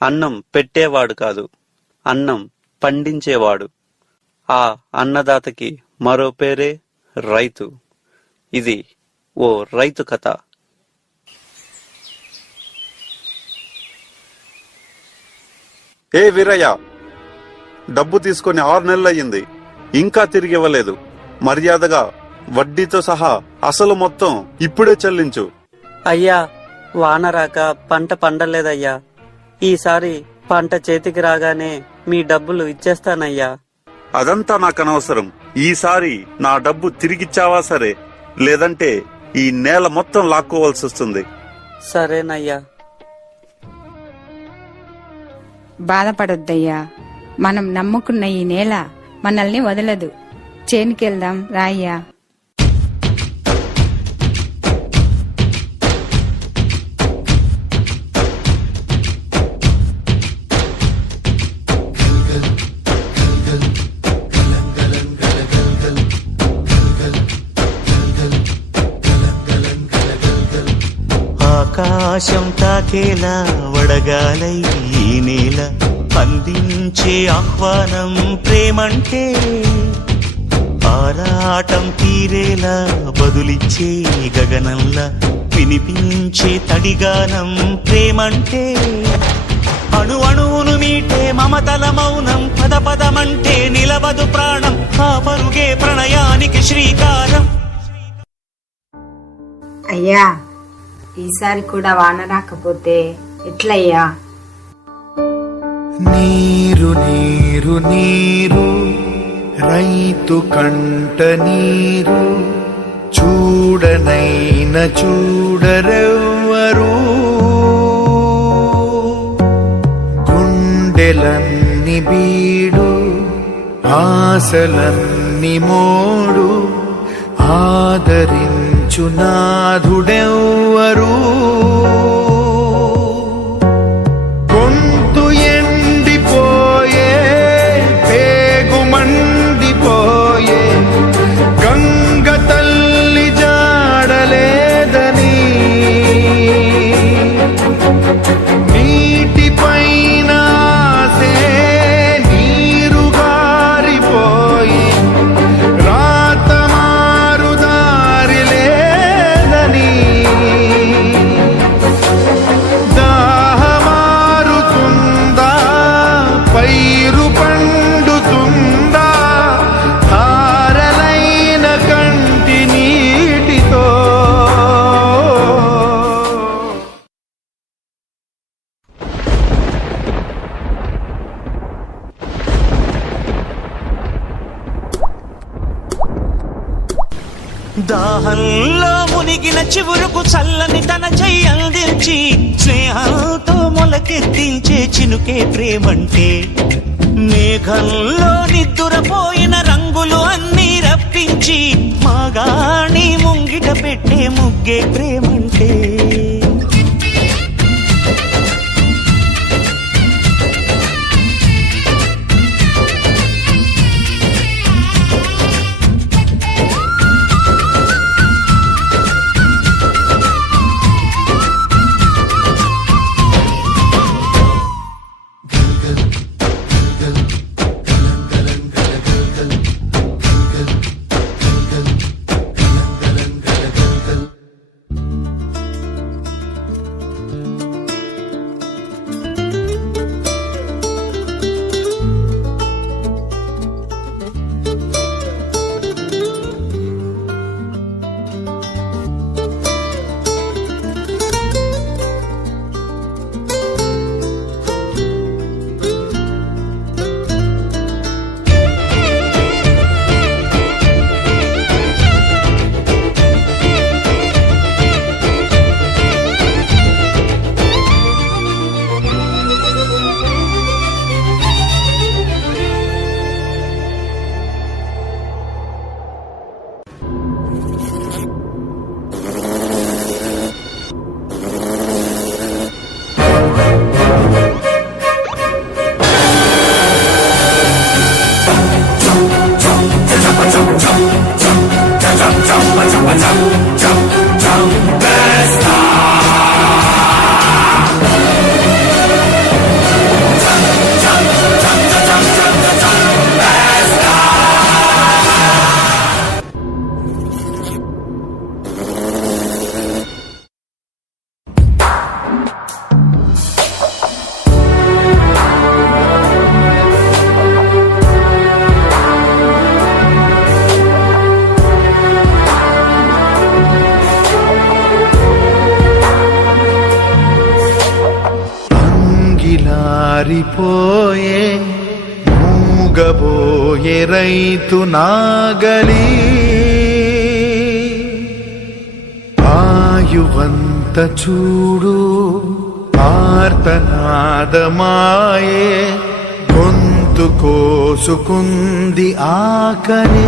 అన్నం పెట్టేవాడు కాదు, అన్నం పండించేవాడు. ఆ అన్నదాతకి మరో పేరే రైతు. ఇది ఓ రైతు కథ. ఏ వీరయ్య, డబ్బు తీసుకొని 6 నెలలయ్యింది, ఇంకా తిరిగి ఇవ్వలేదు. మర్యాదగా వడ్డీతో సహా అసలు మొత్తం ఇప్పుడే చెల్లించు. అయ్యా, వాన రాక పంట పండలేదయ్యా. ఈసారి పంట చేతికి రాగానే మీ డబ్బులు ఇచ్చేస్తానయ్యా. అదంతా నాకు అనవసరం. ఈసారి నా డబ్బు తిరిగిచ్చావా సరే, లేదంటే ఈ నేల మొత్తం లాక్కోవాల్సి వస్తుంది. సరేనయ్యా. బాధపడొద్దయ్యా, మనం నమ్ముకున్న ఈ నేల మనల్ని వదలదు. చేనుకెళ్దాం రాయ్యా. ఆకాశం తాకేలా వడగాలై ఈ నేల అందించే ఆహ్వానం ప్రేమంటే, ఆరాటం తీరేలా బదులిచ్చే గగనంలా వినిపించే తడిగానం ప్రేమంటే, అణు అణువును మీటే మమతల మౌనం పద పదమంటే నిలవదు ప్రాణం, ఆ పరుగే ప్రణయానికి శ్రీకారం. అయ్యా, ఈసారి కూడా వాన రాకపోతే ఎట్లయ్యా? నీరు నీరు నీరు రైతు కంట నీరు, చూడనైన చూడరెవ్వరు. గుండెలన్ని బీడు, ఆశలన్ని మోడు, ఆదరించు నాథుడెవ్వరు. గొంతు ఎండిపోయే, పేగు మండిపోయే, గంగ తల్లి జాడలేదని, నీటిపైన ఆసే నీరు గారిపోయి, రాత మారు దారి లేదని, దాహమారుతుందా, పైరు పండుతుందా, ధారలైన కంటి నీటితో. దాహంలో మునిగిన చివురుకు చల్లని తన చెయ్యి అందించి, స్నేహంతో మొలకెత్తించే చినుకే ప్రేమంటే, మేఘంలో నిద్దురపోయిన రంగులు అన్నీ రప్పించి, మాగాణి ముంగిట పెట్టే ముగ్గే ప్రేమంటే. జారిపోయే మూగబోయే రైతు నాగలి ఆయువంత చూడు ఆర్తనాదమాయే గొంతు కోసుకుంది ఆకలి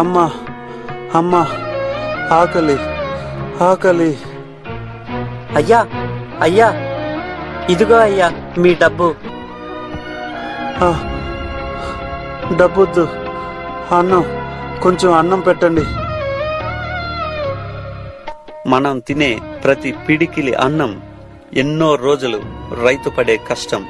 అమ్మా అమ్మా, ఆకలి ఆకలి. అయ్యా అయ్యా, ఇదిగో అయ్యా మీ డబ్బు. డబ్బొద్దు, అన్నం, కొంచెం అన్నం పెట్టండి. మనం తినే ప్రతి పిడికిలి అన్నం ఎన్నో రోజులు రైతు పడే కష్టం